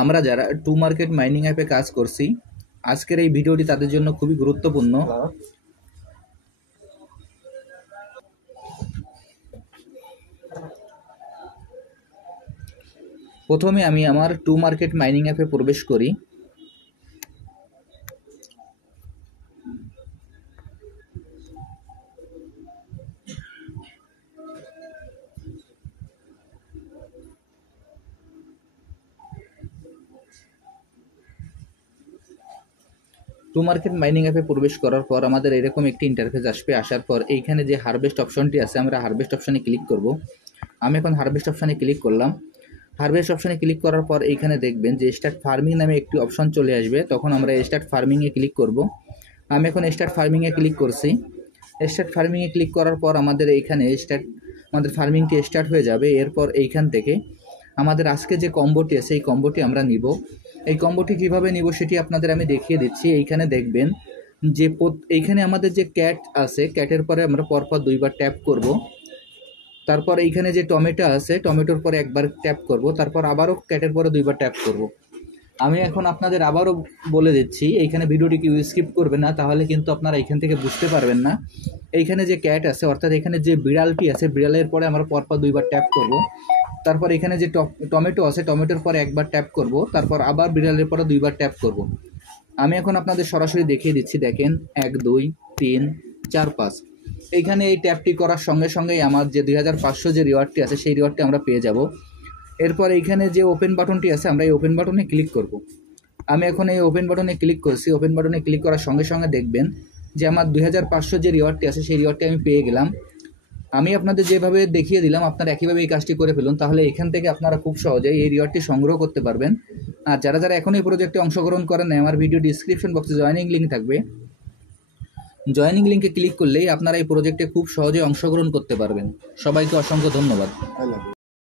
আমরা যারা to market mining অ্যাপে কাজ করছি, আজকের এই ভিডিওটি তাদের জন্য খুবই গুরুত্বপূর্ণ। প্রথমে আমি আমার টু মার্কেট মাইনিং অ্যাপে প্রবেশ করি। টু মার্কেট মাইনিং অ্যাপে প্রবেশ করার পর আমাদের এরকম একটি ইন্টারফেস আসবে। আসার পর এইখানে যে হারভেস্ট অপশনটি আছে, আমরা হারভেস্ট অপশনে ক্লিক করব। আমি এখন হারভেস্ট অপশনে ক্লিক করলাম। হারভেস্ট অপশনে ক্লিক করার পর এইখানে দেখবেন যে স্টার্ট ফার্মিং নামে একটি অপশন চলে আসবে। তখন আমরা স্টার্ট ফার্মিংয়ে ক্লিক করব। আমি এখন স্টার্ট ফার্মিংয়ে ক্লিক করছি। স্টার্ট ফার্মিংয়ে ক্লিক করার পর আমাদের এইখানে আমাদের ফার্মিংটি স্টার্ট হয়ে যাবে। এরপর এইখান থেকে আমাদের আজকে যে কম্বোটি আছে এই কম্বোটি আমরা নিব। এই কম্বোটি কীভাবে নিব সেটি আপনাদের আমি দেখিয়ে দিচ্ছি। এইখানে দেখবেন যে এইখানে আমাদের যে ক্যাট আছে, ক্যাটের পরে আমরা পরপর দুইবার ট্যাপ করব। তারপর এইখানে যে টমেটো আছে, টমেটোর পরে একবার ট্যাপ করব। তারপর আবারও ক্যাটের পরে দুইবার ট্যাপ করব। আমি এখন আপনাদের আবারও বলে দিচ্ছি, এইখানে ভিডিওটি কেউ স্কিপ করবে না, তাহলে কিন্তু আপনারা এইখান থেকে বুঝতে পারবেন না। এইখানে যে ক্যাট আছে, অর্থাৎ এখানে যে বিড়ালটি আছে, বিড়ালের পরে আমরা পরপর দুইবার ট্যাপ করব। তারপর এখানে যে টমেটো আছে, টমেটোর পরে একবার ট্যাপ করব। তারপর আবার বিড়ালের পরে দুইবার ট্যাপ করব। আমি এখন আপনাদের সরাসরি দেখিয়ে দিচ্ছি। দেখেন 1 2 3 4 5। এইখানে এই ট্যাপটি করার সঙ্গে সঙ্গেই আমার যে 2500 যে রিওয়ার্ডটি আছে সেই রিওয়ার্ডটি আমরা পেয়ে যাব। এরপর এইখানে যে ওপেন বাটনটি আছে, আমরা এই ওপেন বাটনে ক্লিক করব। আমি এখন এই ওপেন বাটনে ক্লিক করছি। ওপেন বাটনে ক্লিক করার সঙ্গে সঙ্গে দেখবেন যে আমার 2500 যে রিওয়ার্ডটি আছে সেই রিওয়ার্ডটি আমি পেয়ে গেলাম। আমি আপনাদের যেভাবে দেখিয়ে দিলাম আপনারা একইভাবে এই কাজটি করে ফেলুন, তাহলে এখান থেকে আপনারা খুব সহজেই এই রিওয়ার্ডটি সংগ্রহ করতে পারবেন। আর যারা যারা এখন এই প্রজেক্টে অংশগ্রহণ করেন না, আমার ভিডিও ডিসক্রিপশন বক্সে জয়েনিং লিঙ্ক থাকবে। জয়েনিং লিঙ্কে ক্লিক করলেই আপনারা এই প্রজেক্টে খুব সহজে অংশগ্রহণ করতে পারবেন। সবাইকে অসংখ্য ধন্যবাদ।